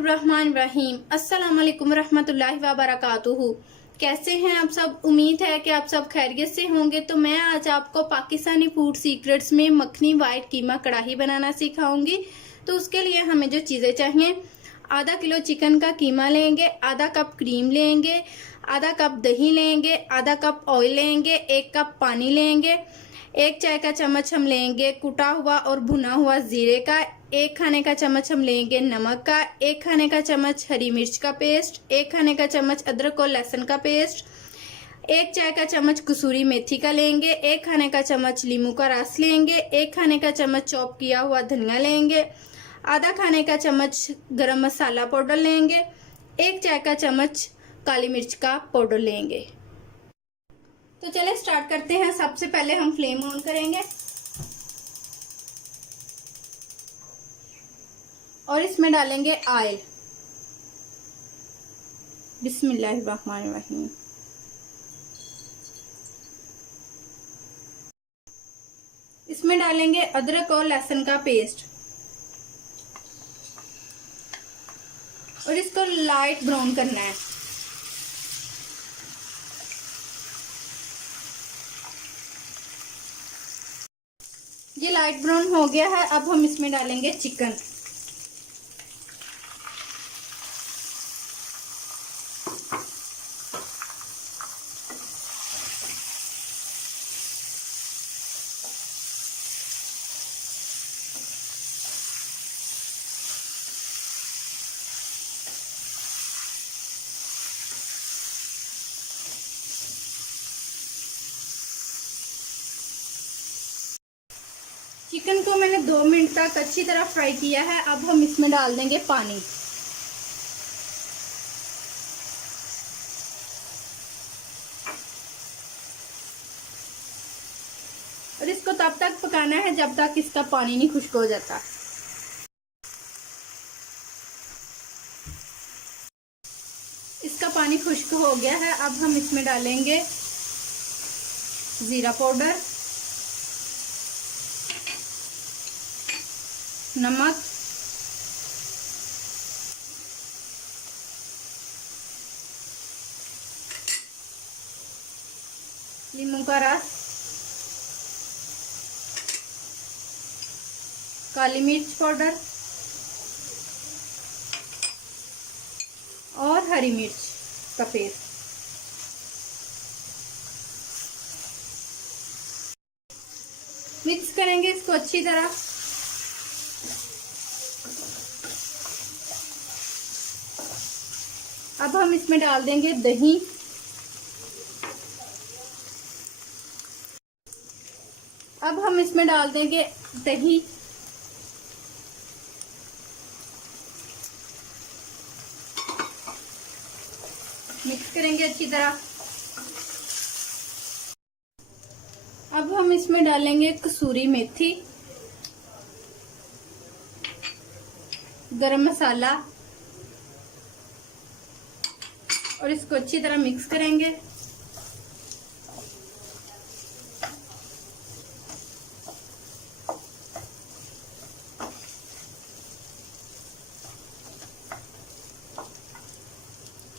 बिस्मिल्लाहिर्रहमानिर्रहीम। अस्सलाम वालेकुम रहमतुल्लाहि व बरकातुहू। कैसे हैं आप सब? उम्मीद है कि आप सब खैरियत से होंगे। तो मैं आज आपको पाकिस्तानी फूड सीक्रेट्स में मखनी वाइट कीमा कढ़ाई बनाना सिखाऊंगी। तो उसके लिए हमें जो चीज़ें चाहिए, आधा किलो चिकन का कीमा लेंगे, आधा कप क्रीम लेंगे, आधा कप दही लेंगे, आधा कप ऑयल लेंगे, 1 कप पानी लेंगे, 1 चाय का चम्मच हम लेंगे कुटा हुआ और भुना हुआ जीरे का, 1 खाने का चम्मच हम लेंगे नमक का, 1 खाने का चम्मच हरी मिर्च का पेस्ट, 1 खाने का चम्मच अदरक और लहसुन का पेस्ट, 1 चाय का चम्मच कसूरी मेथी का लेंगे, 1 खाने का चम्मच नींबू का रस लेंगे, 1 खाने का चम्मच चॉप किया हुआ धनिया लेंगे, आधा खाने का चम्मच गरम मसाला पाउडर लेंगे, 1 चाय का चम्मच काली मिर्च का पाउडर लेंगे। तो चले स्टार्ट करते हैं। सबसे पहले हम फ्लेम ऑन करेंगे और इसमें डालेंगे ऑयल। बिस्मिल्लाहिर्रहमानिर्रहीम। इसमें डालेंगे अदरक और लहसुन का पेस्ट और इसको लाइट ब्राउन करना है। ये लाइट ब्राउन हो गया है। अब हम इसमें डालेंगे चिकन। चिकन को मैंने 2 मिनट तक अच्छी तरह फ्राई किया है। अब हम इसमें डाल देंगे पानी। और इसको तब तक पकाना है जब तक इसका पानी नहीं खुश्क हो जाता। इसका पानी खुश्क हो गया है। अब हम इसमें डालेंगे जीरा पाउडर, नमक, नींबू का रस, काली मिर्च पाउडर और हरी मिर्च का पेस्ट। मिक्स करेंगे इसको अच्छी तरह। अब हम इसमें डाल देंगे दही। अब हम इसमें डाल देंगे दही। मिक्स करेंगे अच्छी तरह। अब हम इसमें डालेंगे कसूरी मेथी, गरम मसाला और इसको अच्छी तरह मिक्स करेंगे।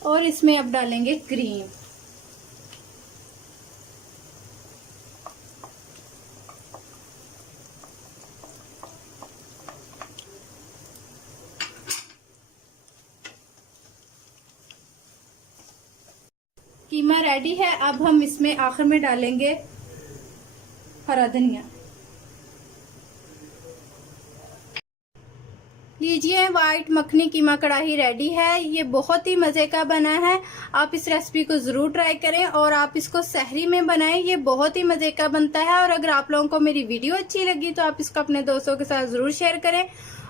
और इसमें अब डालेंगे क्रीम। कीमा रेडी है। अब हम इसमें आखिर में डालेंगे हरा धनिया। लीजिए, वाइट मखनी कीमा कढ़ाई रेडी है। ये बहुत ही मजे का बना है। आप इस रेसिपी को जरूर ट्राई करें और आप इसको सहरी में बनाएं। ये बहुत ही मजे का बनता है। और अगर आप लोगों को मेरी वीडियो अच्छी लगी तो आप इसको अपने दोस्तों के साथ जरूर शेयर करें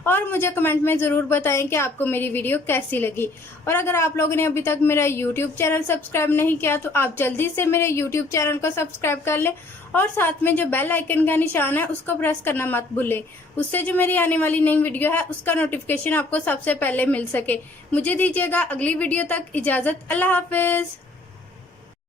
और मुझे कमेंट में जरूर बताएं कि आपको मेरी वीडियो कैसी लगी। और अगर आप लोगों ने अभी तक मेरा यूट्यूब चैनल सब्सक्राइब नहीं किया तो आप जल्दी से मेरे यूट्यूब चैनल को सब्सक्राइब कर लें और साथ में जो बेल आइकन का निशान है उसको प्रेस करना मत भूलें। उससे जो मेरी आने वाली नई वीडियो है उसका नोटिफिकेशन आपको सबसे पहले मिल सके। मुझे दीजिएगा अगली वीडियो तक इजाजत। अल्लाह हाफिज।